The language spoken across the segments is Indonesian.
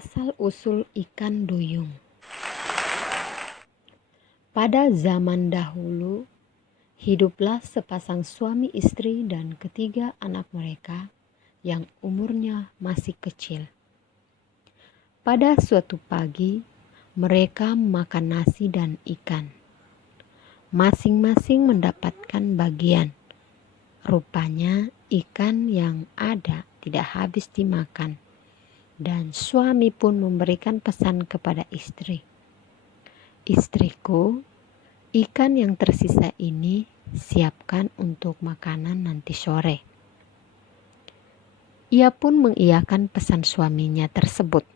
Asal-usul ikan duyung. Pada zaman dahulu, hiduplah sepasang suami istri dan ketiga anak mereka yang umurnya masih kecil. Pada suatu pagi, mereka makan nasi dan ikan. Masing-masing mendapatkan bagian. Rupanya ikan yang ada tidak habis dimakan. Dan suami pun memberikan pesan kepada istri. Istriku, ikan yang tersisa ini siapkan untuk makanan nanti sore. Ia pun mengiyakan pesan suaminya tersebut.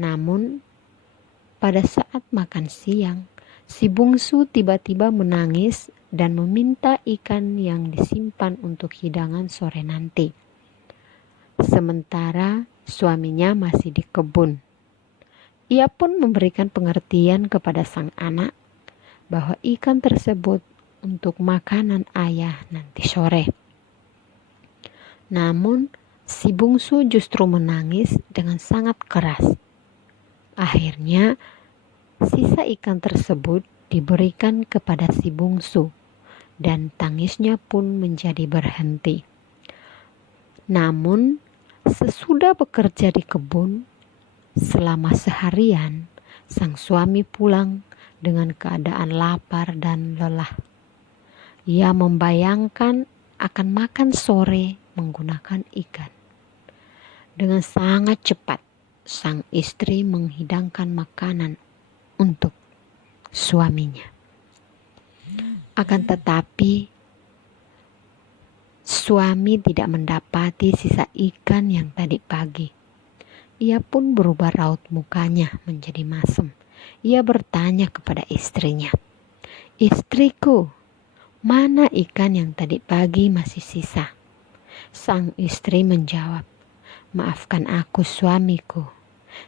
Namun, pada saat makan siang, si bungsu tiba-tiba menangis dan meminta ikan yang disimpan untuk hidangan sore nanti. Sementara suaminya masih di kebun. Ia pun memberikan pengertian kepada sang anak bahwa ikan tersebut untuk makanan ayah nanti sore. Namun, si bungsu justru menangis dengan sangat keras. Akhirnya, sisa ikan tersebut diberikan kepada si bungsu dan tangisnya pun menjadi berhenti. Namun, sesudah bekerja di kebun, selama seharian, sang suami pulang dengan keadaan lapar dan lelah. Ia membayangkan akan makan sore menggunakan ikan. Dengan sangat cepat, sang istri menghidangkan makanan untuk suaminya. Akan tetapi, suami tidak mendapati sisa ikan yang tadi pagi. Ia pun berubah raut mukanya menjadi masam. Ia bertanya kepada istrinya, "Istriku, mana ikan yang tadi pagi masih sisa?" Sang istri menjawab, "Maafkan aku suamiku.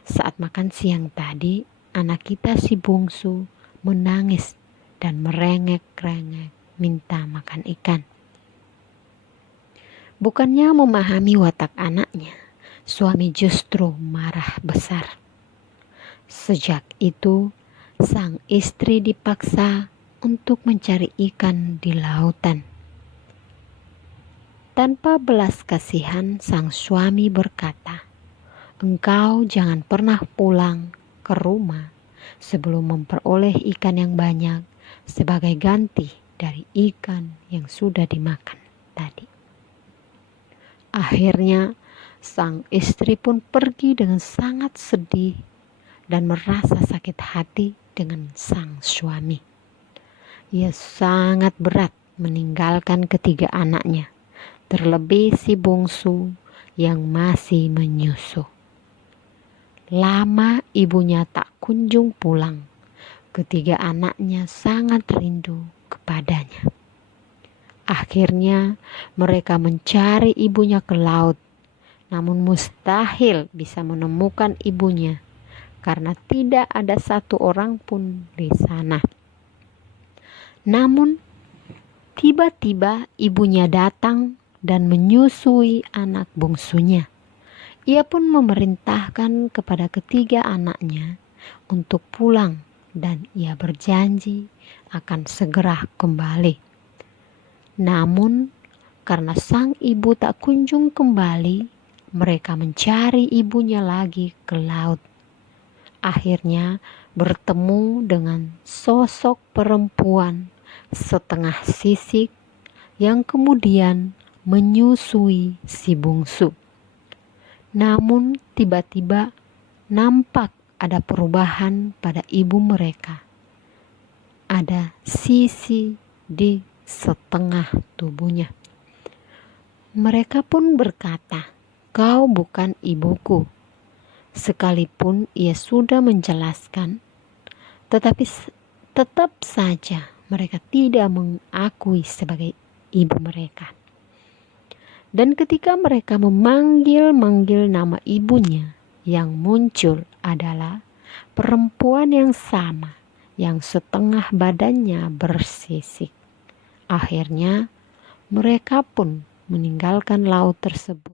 Saat makan siang tadi, anak kita si bungsu menangis dan merengek-rengek minta makan ikan." Bukannya memahami watak anaknya, suami justru marah besar. Sejak itu, sang istri dipaksa untuk mencari ikan di lautan. Tanpa belas kasihan, sang suami berkata, "Engkau jangan pernah pulang ke rumah sebelum memperoleh ikan yang banyak sebagai ganti dari ikan yang sudah dimakan tadi." Akhirnya, sang istri pun pergi dengan sangat sedih dan merasa sakit hati dengan sang suami. Ia sangat berat meninggalkan ketiga anaknya, terlebih si bungsu yang masih menyusu. Lama ibunya tak kunjung pulang. Ketiga anaknya sangat rindu kepadanya. Akhirnya mereka mencari ibunya ke laut, namun mustahil bisa menemukan ibunya karena tidak ada satu orang pun di sana. Namun tiba-tiba ibunya datang dan menyusui anak bungsunya. Ia pun memerintahkan kepada ketiga anaknya untuk pulang dan ia berjanji akan segera kembali. Namun, karena sang ibu tak kunjung kembali, mereka mencari ibunya lagi ke laut. Akhirnya bertemu dengan sosok perempuan setengah sisik yang kemudian menyusui si bungsu. Namun tiba-tiba nampak ada perubahan pada ibu mereka. Ada sisi di setengah tubuhnya. Mereka pun berkata, "Kau bukan ibuku." Sekalipun ia sudah menjelaskan, tetapi tetap saja mereka tidak mengakui sebagai ibu mereka. Dan ketika mereka memanggil nama ibunya, yang muncul adalah perempuan yang sama, yang setengah badannya bersisik. Akhirnya mereka pun meninggalkan laut tersebut.